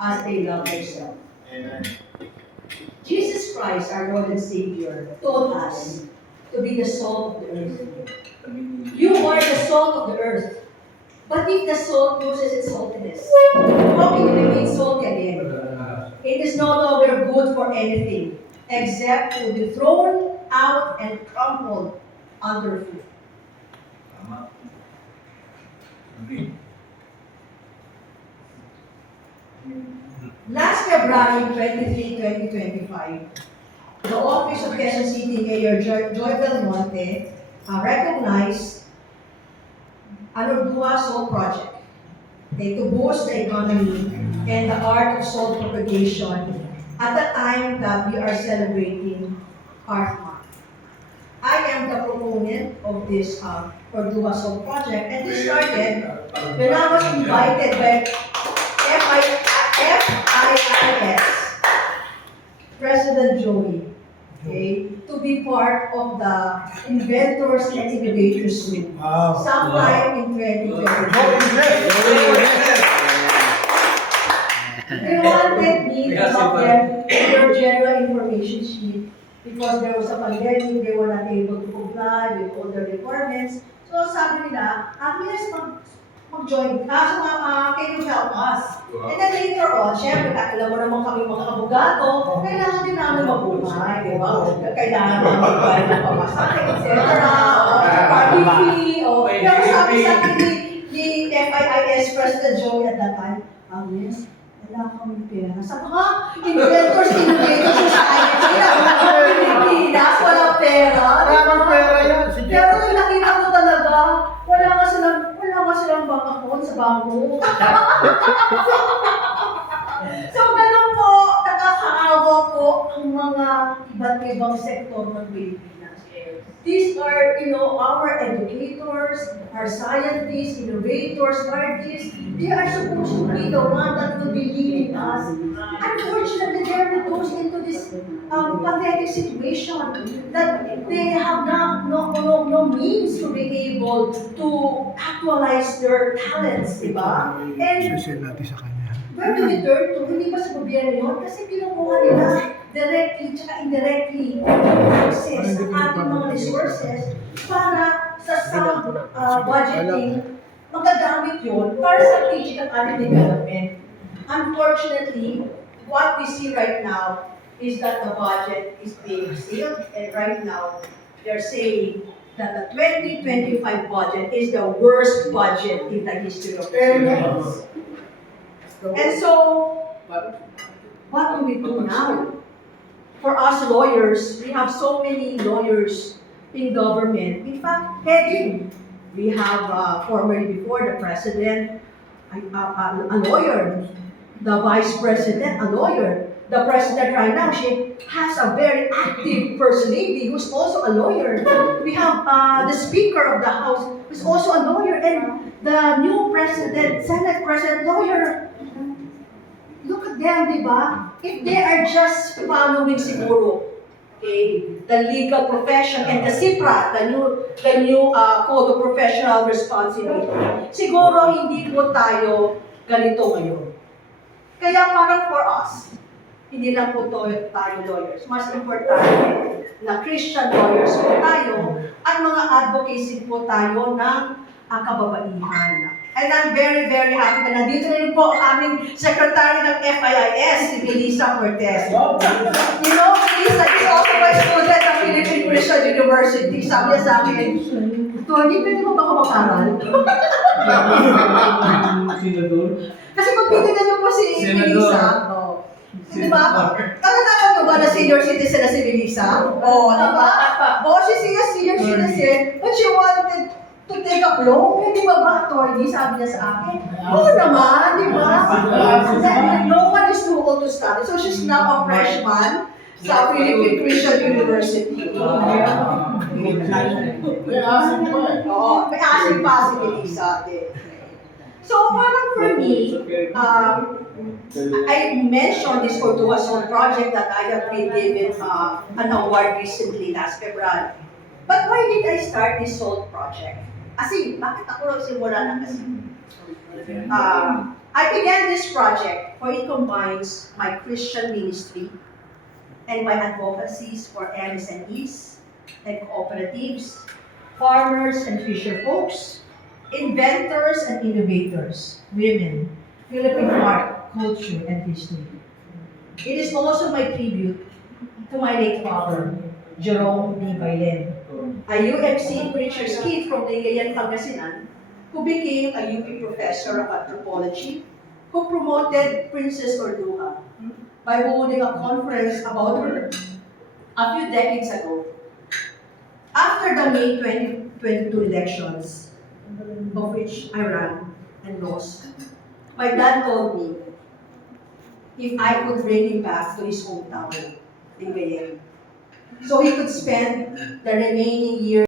as they love themselves. Amen. Jesus Christ, our Lord and Savior, told us to be the salt of the earth. You are the salt of the earth. But if the salt loses its saltiness, how can you remain salty again? It is no longer good for anything except to be thrown out and crumpled underfoot. Tama. Agree. Last February 23, 2025, the Office of Quezon City Mayor Joy Belmonte recognized an Ordua Salt Project to boost the economy and the art of salt propagation at the time that we are celebrating Earth Month. I am the proponent of this Ordua Salt Project, and this started when I was invited by FIIS, President Joey, okay, to be part of the Inventors and Innovators Group sometime in 2020. They wanted me to help them with their general information sheet because there was a pandemic, they were not able to comply with all the requirements. So sabi nila, yes, mag-join ka, so can you help us? And then later on, syempre, alam mo naman kami mga abogado, kailangan din namin mabuhay, di ba? Kailangan namin magbayad ng pamasahe, etc. Party fee, pero sabi sa akin ni FIIS President Joey at that time, yes, wala kami pera. Sabi ka, Inventors Society, Pilipinas, walang pera. Walang pera yan. Pero nung nakita ko talaga, wala nga silang bank account sa bangko. So, ganun po, nakakaawa po ang mga iba't ibang sektor ng Pilipinas. These are, our educators, our scientists, innovators, artists. They are supposed to be the one that will be leading us. Unfortunately, they're reduced into this pathetic situation that they have no means to be able to actualize their talents, di ba? And natin sa kanya. where do we turn to? Hindi ba sa gobyerno yun? Kasi kinukuha nila directly at indirectly access sa ating mga resources para sa budgeting, magagamit yun para sa strategic academic development. Unfortunately, what we see right now is that the budget is being sealed, and right now they're saying that the 2025 budget is the worst budget in the history of the Philippines. And so, what do we do now? For us lawyers, we have so many lawyers in government. In fact, heading, we have formerly before the president, a lawyer, the vice president, a lawyer. The president right now, she has a very active first lady who's also a lawyer. We have the speaker of the house who's also a lawyer, and the new president, Senate president, lawyer. Look at them, di ba? If they are just following siguro, okay, the legal profession and the CIPRA, the new Code of Professional Responsibility, siguro hindi po tayo ganito ngayon. Kaya parang for us, hindi lang po tayo lawyers. Mas importante na Christian lawyers po tayo at mga advocacy po tayo ng kababaihan. And I'm very, very happy na nandito na rin po ang aming secretary ng FIIS, si Melissa Cortez. Melissa is also a student ng Philippine Christian University. Sabi niya sa akin, Tony, pwede mo ba ako mag-aral? Kasi kung pinigyan niyo po si Melissa, di ba? Tama mo ba na senior citizen na si Melissa? Di ba? She's a senior citizen, but she wanted to take up law. Pwede ba attorney? Sabi niya sa akin. Oo naman, di ba? No one is too old to study. So she's now a freshman sa Philippine Christian University. May asin pa si Melissa. So parang for me, I mentioned this Ordua Salt project that I have been given an award recently last February. But why did I start this salt project? Kasi, bakit ako nagsimula na kasi? I began this project for it combines my Christian ministry and my advocacies for MSMEs and cooperatives, farmers and fisher folks, inventors and innovators, women, Philippine art, culture, and history. It is also my tribute to my late father, Jerome D. Bailen, a UMC preacher's kid from Lingayen, Pangasinan, who became a UP professor of anthropology, who promoted Princess Orduha by holding a conference about her a few decades ago. After the May 2022 elections, of which I ran and lost, my dad told me if I could bring him back to his hometown, Lingayen, so he could spend the remaining years